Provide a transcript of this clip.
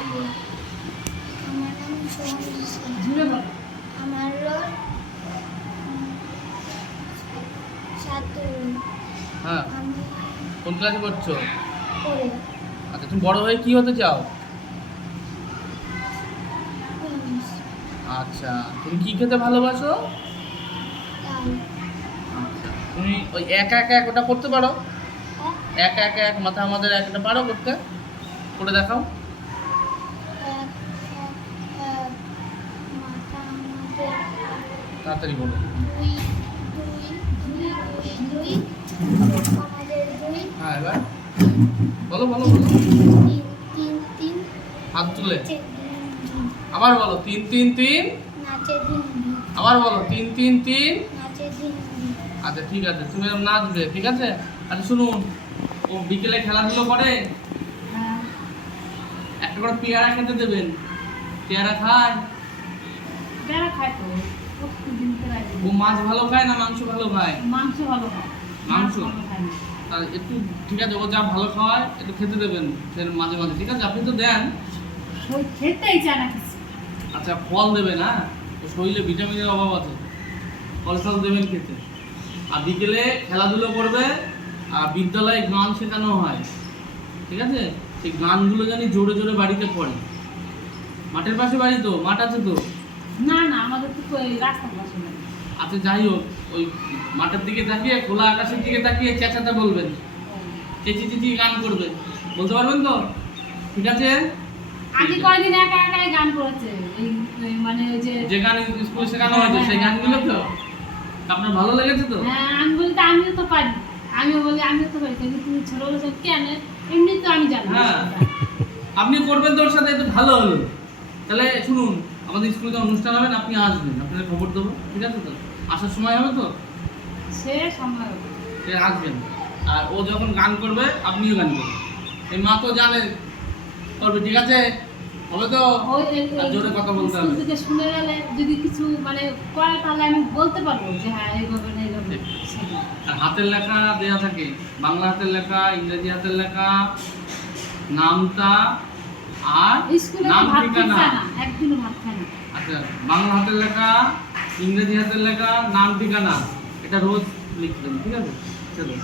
নাম বলো আমার নাম সোহন ইসলাম। আমার রোল হ্যাঁ। কোন ক্লাসে পড়ছো? আচ্ছা তুমি বড় হয়ে কি হতে চাও? আচ্ছা তুমি কি খেতে ভালোবাসো? আচ্ছা তুমি ওই একা একা এক ওটা করতে পারো? একা একা এক মাথা আমাদের একটা পারো করতে? করে দেখাও এক এক এক মাথা আমাদের তাড়াতাড়ি বলো। হ্যাঁ এবার। বলো বলো বলো। হাত তুলে। আবার বলো। তিন তিন তিন। আবার বলো। তিন তিন তিন। আচ্ছা ঠিক আছে। তুমি নাচবে ঠিক আছে? আচ্ছা শুনুন। ও বিকেলে খেলাধুলো করে। একটা করে পেয়ারা খেতে দেবেন। পেয়ারা খায়? বেড়া খায় তো। ও মাছ ভালো খায় না মাংস ভালো খায়? মাংস ভালো খায়। মাংস? আর একটু ঠিক আছে ও যা ভালো খাওয়ায় একটু খেতে দেবেন মাঝে মাঝে। ঠিক আছে আপনি তো দেন। ওই খেতেই চায় না আচ্ছা ফল দেবেন হ্যাঁ? শরীরে ভিটামিনের অভাব আছে। ফল ফল দেবেন খেতে। আর বিকেলে খেলাধুলো করবে আর বিদ্যালয়ে গান শেখানো হয়। ঠিক আছে? সেই গানগুলো জানি জোরে জোরে বাড়িতে পড়ে। মাঠের পাশে বাড়ি তো মাঠ আছে তো? না না আমাদের তো রাস্তার পাশে বাড়ি। আচ্ছা যাই হোক ওই মাঠের দিকে তাকিয়ে খোলা আকাশের দিকে তাকিয়ে চেঁচাতে বলবেন। চেঁচি চেঁচি গান করবে বলতে পারবেন তো? ঠিক আছে? আগে কয়দিন একা একাই গান করেছে? এই মানে ওই যে যে গান স্কুলে শেখানো হয়েছে সেই গানগুলো তো? আপনার ভালো লেগেছে তো? হ্যাঁ আমি বলি তো আমিও তো পারি। আমিও বলি আমিও তো পারি। কিন্তু তুমি ছোট বলেছ কেন এমনি তো আমি জানি হ্যাঁ। আপনি করবেন তোর সাথে একটু ভালো হলো। তাহলে শুনুন আমাদের স্কুলে তো অনুষ্ঠান হবে না, আপনি আসবেন আপনাকে খবর দেবো ঠিক আছে তো? আসার সময় হবে তো? সে সময় হবে। সে আসবেন। আর ও যখন গান করবে আপনিও গান করবেন। এই মা তো জানে। করবে ঠিক আছে? হবে তো? জোরে কথা বলতে হবে। থেকে শুনে গেলে যদি কিছু মানে করে তাহলে আমি বলতে পারব যে হ্যাঁ এইভাবে এইভাবে। আর হাতের লেখা দেয়া থাকে। বাংলা হাতের লেখা ইংরেজি হাতের লেখা নামটা আর স্কুলে নাম ভাত ঠিকানা? একদিনও ভাত খায় না। আচ্ছা বাংলা হাতের লেখা ইংরেজি হাতের লেখা নাম ঠিকানা এটা রোজ লিখবেন ঠিক আছে? চলো